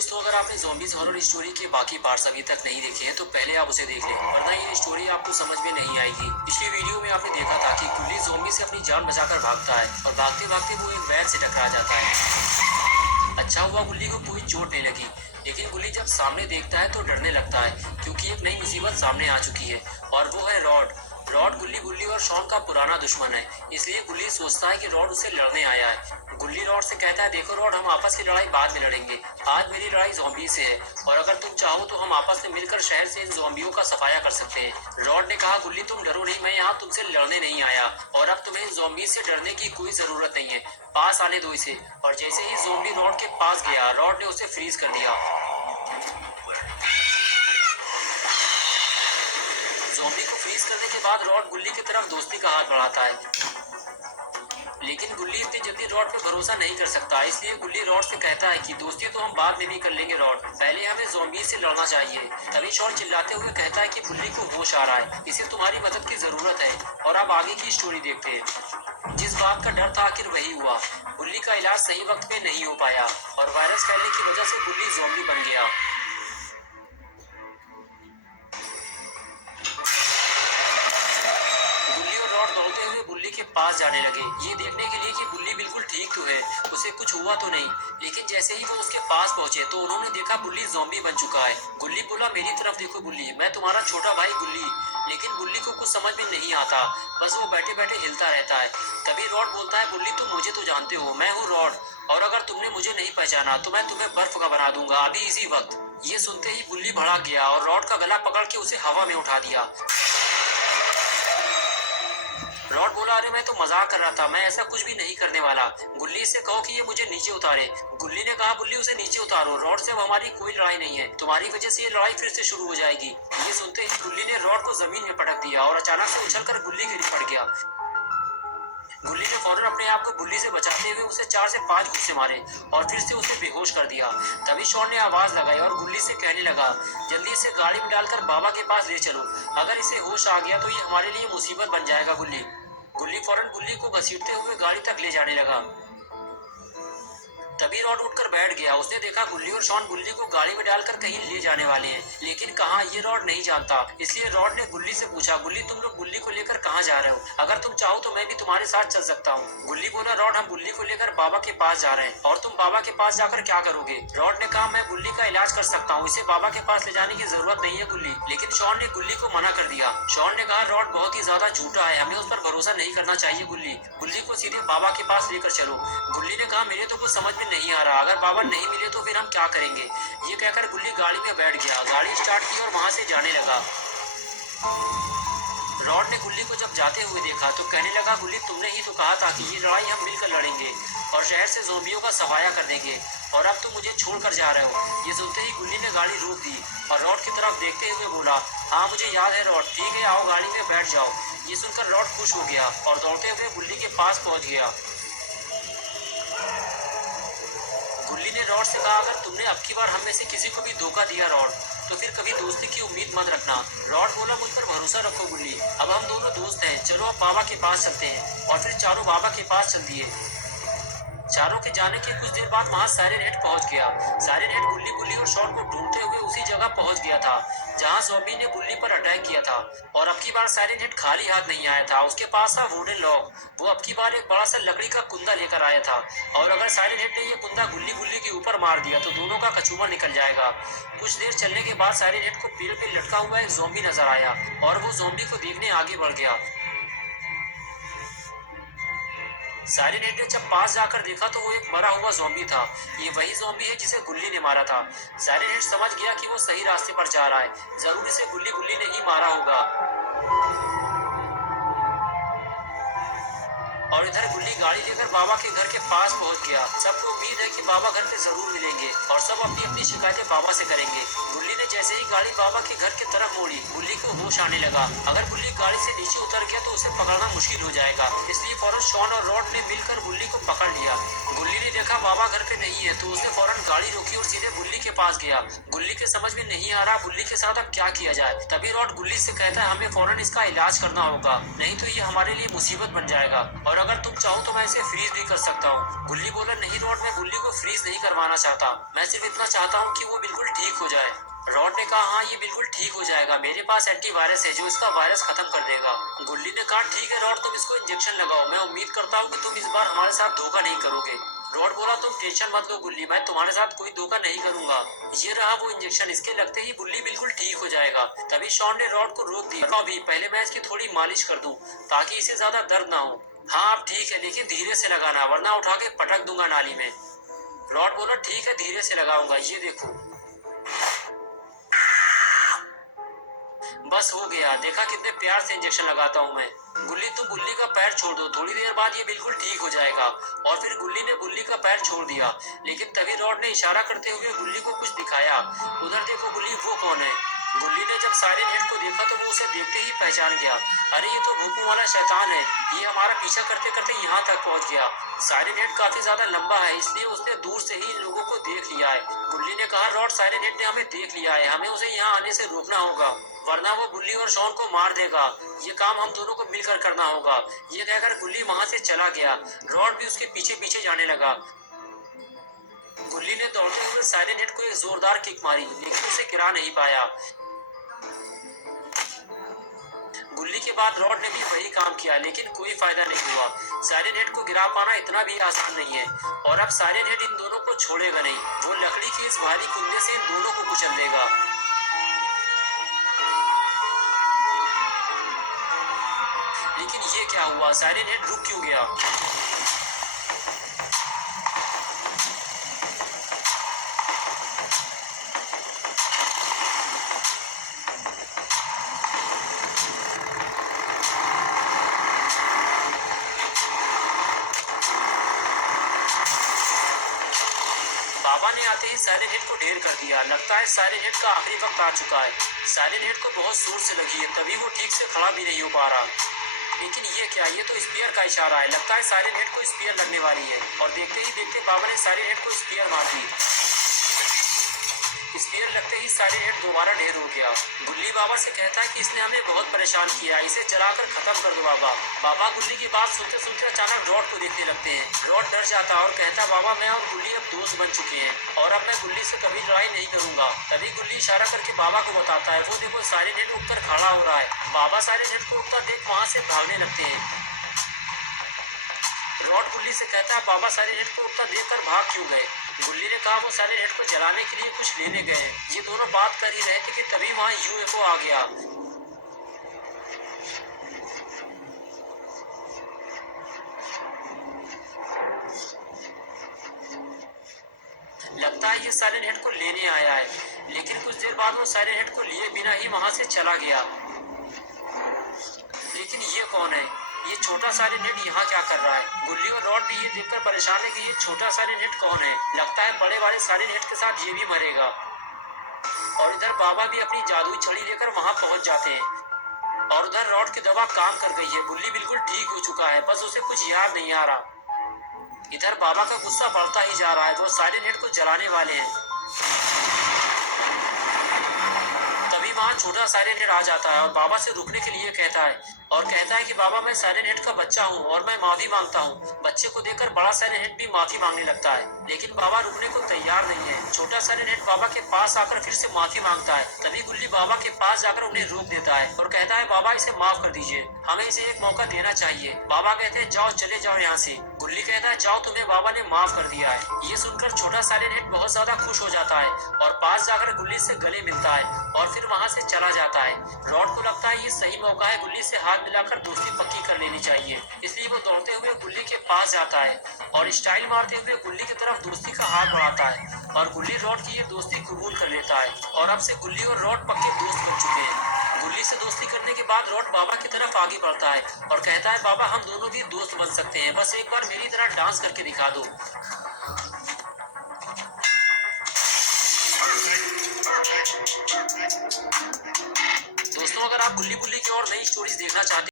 दोस्तों, अगर आपने ज़ॉम्बीज़ हॉरर स्टोरी के बाकी पार्ट्स अभी तक नहीं देखे हैं तो पहले आप उसे देख लें, वरना ये स्टोरी आपको समझ में नहीं आएगी। पिछली वीडियो में आपने देखा था कि गुल्ली ज़ॉम्बी से अपनी जान बचाकर भागता है और भागते भागते वो एक वैन से टकरा जाता है। अच्छा हुआ गुल्ली को कोई चोट नहीं लगी, लेकिन गुल्ली जब सामने देखता है तो डरने लगता है क्योंकि एक नई मुसीबत सामने आ चुकी है और वो है रॉड। रॉड गुल्ली गुल्ली और शॉन का पुराना दुश्मन है, इसलिए गुल्ली सोचता है कि रॉड उसे लड़ने आया है। गुल्ली रॉड से कहता है, देखो रॉड, हम आपस की लड़ाई बाद में लड़ेंगे, आज मेरी लड़ाई ज़ॉम्बी से है और अगर तुम चाहो तो हम आपस में मिलकर शहर से इन ज़ॉम्बियों का सफाया कर सकते हैं। रॉड ने कहा, गुल्ली तुम डरो नहीं, मैं यहाँ तुमसे लड़ने नहीं आया और अब तुम्हें इन ज़ॉम्बी से डरने की कोई जरूरत नहीं है, पास आने दो इसे। और जैसे ही ज़ॉम्बी रॉड के पास गया, रॉड ने उसे फ्रीज कर दिया। ज़ॉम्बी को फ्रीज करने के बाद रॉड गुल्ली की तरफ दोस्ती का हाथ बढ़ाता है, लेकिन गुल्ली इतनी जल्दी रॉड पे भरोसा नहीं कर सकता, इसलिए गुल्ली रॉड से कहता है कि दोस्ती तो हम बाद में भी कर लेंगे रॉड, पहले हमें ज़ॉम्बी से लड़ना चाहिए। तभी शॉन चिल्लाते हुए कहता है कि गुल्ली को होश आ रहा है, इसे तुम्हारी मदद की जरूरत है। और अब आगे की स्टोरी देखते हैं। जिस बात का डर था आखिर वही हुआ, गुल्ली का इलाज सही वक्त पे नहीं हो पाया और वायरस फैलने की वजह से गुल्ली ज़ॉम्बी बन गया। गुल्ली और रॉड दौड़ते हुए गुल्ली के पास जाने लगे, ये देखने के लिए कि गुल्ली बिल्कुल ठीक तो है, उसे कुछ हुआ तो नहीं। लेकिन जैसे ही वो उसके पास पहुंचे तो उन्होंने देखा गुल्ली ज़ॉम्बी बन चुका है। गुल्ली बोला, मेरी तरफ देखो गुल्ली, मैं तुम्हारा छोटा भाई गुल्ली। लेकिन गुल्ली को कुछ समझ में नहीं आता, बस वो बैठे बैठे हिलता रहता है। तभी रॉड बोलता है, गुल्ली तुम मुझे तो जानते हो, मैं हूँ रॉड, और अगर तुमने मुझे नहीं पहचाना तो मैं तुम्हें बर्फ का बना दूंगा अभी इसी वक्त। ये सुनते ही गुल्ली भड़क गया और रॉड का गला पकड़ के उसे हवा में उठा दिया। रॉड बोला, अरे मैं तो मजाक कर रहा था, मैं ऐसा कुछ भी नहीं करने वाला। गुल्ली से कहो कि ये मुझे नीचे उतारे। गुल्ली ने कहा, गुल्ली उसे नीचे उतारो, रॉड से अब हमारी कोई लड़ाई नहीं है, तुम्हारी वजह से ये लड़ाई फिर से शुरू हो जाएगी। ये सुनते ही गुल्ली ने रॉड को जमीन में पटक दिया और अचानक से उछलकर गुल्ली गिर पड़ गया। गुल्ली ने फौरन अपने आप को गुल्ली से बचाते हुए उसे 4 से 5 घुस्से मारे और फिर से उसे बेहोश कर दिया। तभी शॉन ने आवाज लगाई और गुल्ली से कहने लगा, जल्दी इसे गाड़ी में डालकर बाबा के पास ले चलो, अगर इसे होश आ गया तो ये हमारे लिए मुसीबत बन जाएगा। गुल्ली गुल्ली फौरन गुल्ली को घसीटते हुए गाड़ी तक ले जाने लगा। तभी रॉड उठकर बैठ गया, उसने देखा गुल्ली और शॉन गुल्ली को गाड़ी में डालकर कहीं ले जाने वाले हैं, लेकिन कहाँ ये रॉड नहीं जानता। इसलिए रॉड ने गुल्ली से पूछा, गुल्ली तुम लोग गुल्ली को लेकर कहाँ जा रहे हो, अगर तुम चाहो तो मैं भी तुम्हारे साथ चल सकता हूँ। गुल्ली बोला, रॉड हम गुल्ली को लेकर बाबा के पास जा रहे हैं, और तुम बाबा के पास जाकर क्या करोगे। रॉड ने कहा, मैं गुल्ली का इलाज कर सकता हूँ, इसे बाबा के पास ले जाने की जरूरत नहीं है गुल्ली। लेकिन शॉन ने गुल्ली को मना कर दिया। शॉन ने कहा, रॉड बहुत ही ज्यादा झूठा है, हमें उस पर भरोसा नहीं करना चाहिए गुल्ली, गुल्ली को सीधे बाबा के पास लेकर चलो। गुल्ली ने कहा, मेरे तो कुछ समझ में नहीं आ रहा, अगर बाबा नहीं मिले तो फिर हम क्या करेंगे। ये कहकर गुल्ली गाड़ी में बैठ गया, गाड़ी स्टार्ट की और वहां से जाने लगा। रॉड ने गुल्ली को जब जाते हुए देखा तो कहने लगा, गुल्ली तुमने ही तो कहा था कि ये लड़ाई हम मिलकर लड़ेंगे और शहर से ज़ॉम्बियों का सफाया कर देंगे, और अब तुम मुझे छोड़कर जा रहे हो। ये सुनते ही गुल्ली ने गाड़ी रोक दी और रॉड की तरफ देखते हुए बोला, हाँ मुझे याद है रॉड, ठीक है आओ गाड़ी में बैठ जाओ। ये सुनकर रॉड खुश हो गया और दौड़ते हुए गुल्ली के पास पहुंच गया। गुल्ली ने रॉड से कहा, अगर तुमने अब की बार हम में से किसी को भी धोखा दिया रॉड, तो फिर कभी दोस्ती की उम्मीद मत रखना। रॉड बोला, मुझ पर भरोसा रखो गुल्ली, अब हम दोनों दोस्त हैं, चलो अब बाबा के पास चलते हैं। और फिर चारों बाबा के पास चल दिए। चारों के जाने के कुछ देर बाद वहां साइरन हेड पहुंच गया। साइरन हेड गुल्ली गुल्ली और शॉन को ढूंढते हुए उसी जगह पहुंच गया था जहां ज़ॉम्बी ने गुल्ली पर अटैक किया था। और अब की बार साइरन हेड खाली हाथ नहीं आया था, उसके पास था वुडन लॉक। वो अब की बार एक बड़ा सा लकड़ी का कुंदा लेकर आया था, और अगर साइरन हेड ने ये कुंदा गुल्ली गुल्ली के ऊपर मार दिया तो दोनों का कचूमर निकल जाएगा। कुछ देर चलने के बाद साइरन हेड को पेड़ पे लटका हुआ एक ज़ॉम्बी नजर आया और वो ज़ॉम्बी को देखने आगे बढ़ गया। साइरन हेड ने जब पास जाकर देखा तो वो एक मरा हुआ ज़ॉम्बी था। ये वही ज़ॉम्बी है जिसे गुल्ली ने मारा था। साइरन हेड समझ गया कि वो सही रास्ते पर जा रहा है, जरूर इसे गुल्ली गुल्ली ने ही मारा होगा। और इधर गुल्ली गाड़ी लेकर बाबा के घर के पास पहुंच गया। सबको उम्मीद है कि बाबा घर पे जरूर मिलेंगे और सब अपनी अपनी शिकायतें बाबा से करेंगे। गुल्ली ने जैसे ही गाड़ी बाबा के घर की तरफ मोड़ी, गुल्ली को होश आने लगा। अगर गुल्ली गाड़ी से नीचे उतर गया तो उसे पकड़ना मुश्किल हो जाएगा, इसलिए फौरन शॉन और रॉड ने मिलकर गुल्ली को पकड़ लिया गुल्ली ने देखा बाबा घर पे नहीं है तो उसने फौरन गाड़ी रोकी और सीधे गुल्ली के पास गया। गुल्ली के समझ में नहीं आ रहा गुल्ली के साथ अब क्या किया जाए। तभी रॉड गुल्ली से कहता है हमें फौरन इसका इलाज करना होगा, नहीं तो ये हमारे लिए मुसीबत बन जाएगा, और अगर तुम चाहो तो मैं इसे फ्रीज भी कर सकता हूँ। गुल्ली बोला नहीं रॉड, मैं गुल्ली को फ्रीज नहीं करवाना चाहता, मैं सिर्फ इतना चाहता हूँ कि वो बिल्कुल ठीक हो जाए। रॉड ने कहा हाँ ये बिल्कुल ठीक हो जाएगा, मेरे पास एंटीवायरस है जो इसका वायरस खत्म कर देगा। गुल्ली ने कहा ठीक है रॉड, तुम इसको इंजेक्शन लगाओ, मैं उम्मीद करता हूँ कि तुम इस बार हमारे साथ धोखा नहीं करोगे। रॉड बोला तुम टेंशन मत लो गुल्ली, मैं तुम्हारे साथ कोई धोखा नहीं करूंगा। ये रहा वो इंजेक्शन, इसके लगते ही गुल्ली बिल्कुल ठीक हो जाएगा। तभी शॉन ने रॉड को रोक दिया, अभी पहले मैं इसकी थोड़ी मालिश कर दूं ताकि इसे ज्यादा दर्द ना हो। हाँ अब ठीक है, लेकिन धीरे से लगाना वरना उठा के पटक दूंगा नाली में। रॉड बोला ठीक है धीरे से लगाऊंगा, ये देखो। बस हो गया, देखा कितने प्यार से इंजेक्शन लगाता हूँ मैं। गुल्ली तुम गुल्ली का पैर छोड़ दो, थोड़ी देर बाद ये बिल्कुल ठीक हो जाएगा। और फिर गुल्ली ने गुल्ली का पैर छोड़ दिया, लेकिन तभी रॉड ने इशारा करते हुए गुल्ली को कुछ दिखाया। उधर देखो गुल्ली, वो कौन है? गुल्ली ने जब साइरन हेड को देखा तो वो उसे देखते ही पहचान गया। अरे ये तो भूखों वाला शैतान है, ये हमारा पीछा करते करते यहाँ तक पहुँच गया। साइरन हेड काफी ज्यादा लंबा है इसलिए उसने दूर से ही इन लोगों को देख लिया है। गुल्ली ने कहा रॉड साइरन हेड ने हमें देख लिया है, हमें उसे यहाँ आने से रोकना होगा वरना वो गुल्ली और शॉन को मार देगा। ये काम हम दोनों को मिलकर करना होगा। ये कहकर गुल्ली वहां से चला गया। रॉड भी उसके पीछे पीछे जाने लगा। गुल्ली ने दौड़ते हुए साइरन हेड को एक जोरदार किक मारी लेकिन उसे गिरा नहीं पाया। गुल्ली के बाद रॉड ने भी वही काम किया लेकिन कोई फायदा नहीं हुआ। साइरन हेड को गिरा पाना इतना भी आसान नहीं है, और अब साइरन हेड इन दोनों को छोड़ेगा नहीं, वो लकड़ी की इस भारी कुंदे से इन दोनों को कुचल देगा। लेकिन ये क्या हुआ, साइरन हेड रुक क्यों गया? बाबा ने आते ही साइरन हेड को ढेर कर दिया। लगता है साइरन हेड का आखिरी वक्त आ चुका है। साइरन हेड को बहुत जोर से लगी है तभी वो ठीक से खड़ा भी नहीं हो पा रहा। लेकिन ये क्या, ये तो स्पीयर का इशारा है। लगता है साइरन हेड को स्पीयर लगने वाली है, और देखते ही देखते बाबा ने साइरन हेड को स्पीयर मार दी। स्पीयर लगते ही साइरन हेड दोबारा ढेर हो गया। गुल्ली बाबा से कहता है कि इसने हमें बहुत परेशान किया, इसे चलाकर खत्म कर दो बाबा। बाबा गुल्ली की बात सुनते सुनते अचानक रॉड को देखने लगते हैं। रॉड डर जाता है और कहता है बाबा मैं और गुल्ली अब दोस्त बन चुके हैं और अब मैं गुल्ली से कभी लड़ाई नहीं करूंगा। तभी गुल्ली इशारा करके बाबा को बताता है, वो देखो साइरन हेड उठकर खड़ा हो रहा है। बाबा साइरन हेड को उठता देख वहां से भागने लगते हैं। रॉड गुल्ली से कहता है बाबा साइरन हेड को उठता देखकर भाग क्यों गए? गुल्ली ने कहा वो साइरन हेड को जलाने के लिए कुछ लेने गए। ये दोनों बात कर ही रहे थे कि तभी वहां यूएफओ आ गया। लगता है ये साइरन हेड को लेने आया है, लेकिन कुछ देर बाद वो साइरन हेड को लिए बिना ही वहां से चला गया। लेकिन ये कौन है? ये छोटा साइरन हेड यहाँ क्या कर रहा है? गुल्ली और रॉड भी ये देखकर परेशान है कि ये छोटा साइरन हेड कौन है। लगता है बड़े वाले साइरन हेड के साथ ये भी मरेगा। और इधर बाबा भी अपनी जादुई छड़ी लेकर वहां पहुंच जाते हैं। और उधर रॉड की दवा काम कर गई है, गुल्ली बिल्कुल ठीक हो चुका है, बस उसे कुछ याद नहीं आ रहा। इधर बाबा का गुस्सा बढ़ता ही जा रहा है, वो साइरन हेड को जलाने वाले हैं। तभी वहाँ छोटा साइरन हेड आ जाता है और बाबा से रुकने के लिए कहता है, और कहता है कि बाबा मैं साइरन हेड का बच्चा हूँ और मैं माफी मांगता हूँ। बच्चे को देखकर बड़ा साइरन हेड भी माफी मांगने लगता है, लेकिन बाबा रुकने को तैयार नहीं है। छोटा साइरन हेड बाबा के पास आकर फिर से माफी मांगता है। तभी गुल्ली बाबा के पास जाकर उन्हें रोक देता है और कहता है बाबा इसे माफ कर दीजिए, हमें इसे एक मौका देना चाहिए। बाबा कहते हैं जाओ चले जाओ यहाँ से। गुल्ली कहता है जाओ, तुम्हें बाबा ने माफ कर दिया है। ये सुनकर छोटा साइरन हेड बहुत ज्यादा खुश हो जाता है और पास जाकर गुल्ली से गले मिलता है और फिर वहां से चला जाता है। रॉड को लगता है ये सही मौका है, गुल्ली से हाथ मिलाकर दोस्ती पक्की कर लेनी चाहिए, इसलिए वो दौड़ते हुए गुल्ली के पास जाता है और स्टाइल मारते हुए गुल्ली की तरफ दोस्ती का हाथ बढ़ाता है और गुल्ली रॉड की ये दोस्ती कबूल कर लेता है और अब से गुल्ली और रॉड पक्के दोस्त बन चुके हैं। गुल्ली से दोस्ती करने के बाद रॉड बाबा की तरफ आगे बढ़ता है और कहता है बाबा हम दोनों भी दोस्त बन सकते हैं, बस एक बार मेरी तरह डांस करके दिखा दो। दोस्तों अगर आप गुल्ली बुल्ली की और नई स्टोरीज देखना चाहते